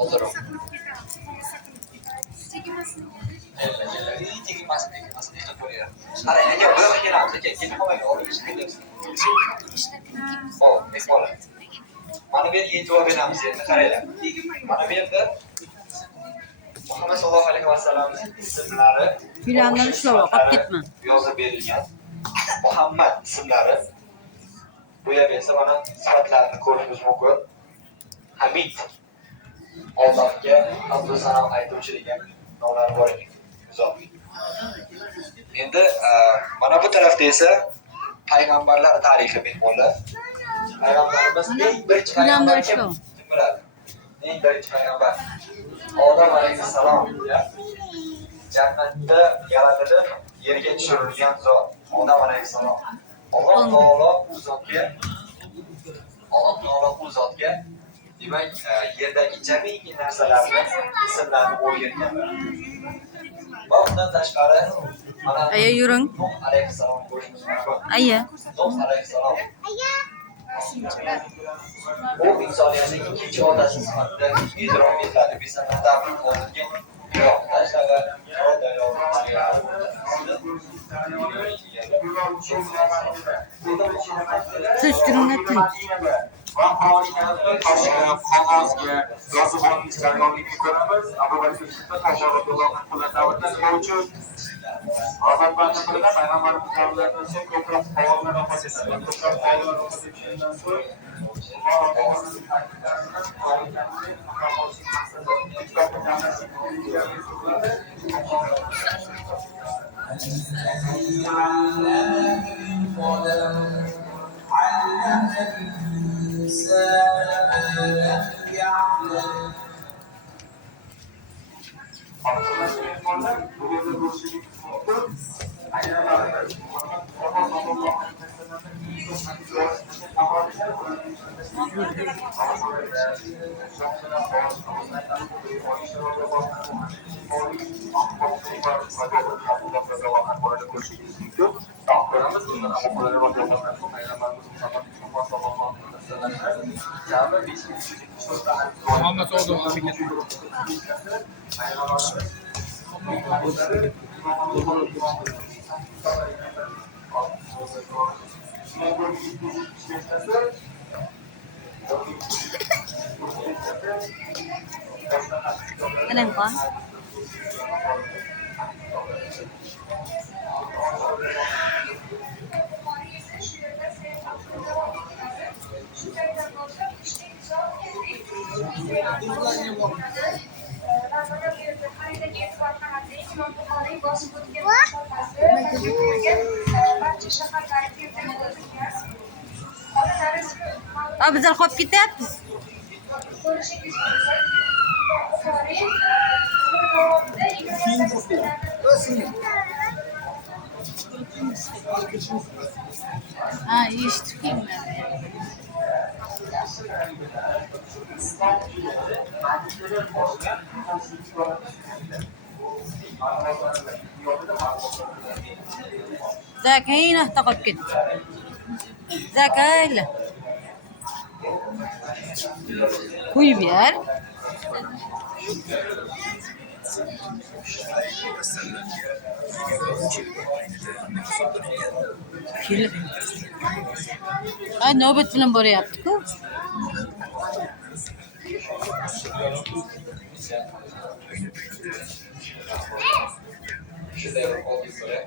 O'ldirib. Qarang, aka, bu yoqqa kelamiz, aka. Ketib qolmang, oldinga chiqib ketyapsiz. Hop, mehmonlar. Mana bu yerga e'tibor beramiz endi, qaranglar. Mana bu yerda Muhammad sallallohu alayhi vasallam ismlari, Filmdan ushlab olib ketma. yozib berilgan. Muhammad ismlari. Bu yerda esa mana sifatlarini ko'rishingiz mumkin. Hamid. Allohga hamd va sano aytuvchi degan nomlar bor ekan. Izoh. Endi mana bu tarafda esa payg'ambarlar tarixi mehmonlar. Payg'ambarimiz eng birinchi payg'ambar kim biladi? Eng birinchi payg'ambar Odam alayhissalom ya. Jannatda yaratilib, yerga tushirilgan zot Odam alayhissalom. Alloh taolo u zotga demak yerdagi jamiiy narsalarni ismlarini o'rgatganlar. Va undan tashqari mana Aya yuring. Nuh alayhissalom ko'rishimiz mumkin. Aya. Nuh alayhissalom u insoniyatning ikkinchi otasi sifatida e'tirof etiladi. Bisanatdan olingan Iroq tashlari Tinchtirma tinch. Va qog'ozga yozib olinishlarni ko'ramiz. Abu Bakr Siddiq Allohga qullar davrida nima uchun oziqlarni qilib payg'ambarimiz davrlaridan so'ng ko'proq qog'ozlar vafot etadi. Ko'proq qog'ozlar vafot etgandan so'ng علم الإنسان ما لم يعلم. Muhammed oldu abi git. Kenapa? Bizlar qolib ketyapmiz. Ha, eshitdim men. Zakayna taqib ketdi. Zakayla. Qo'yib ber. Kelib. Navbat bilan boryapti-ku. Shunday bir oldi ko'ra.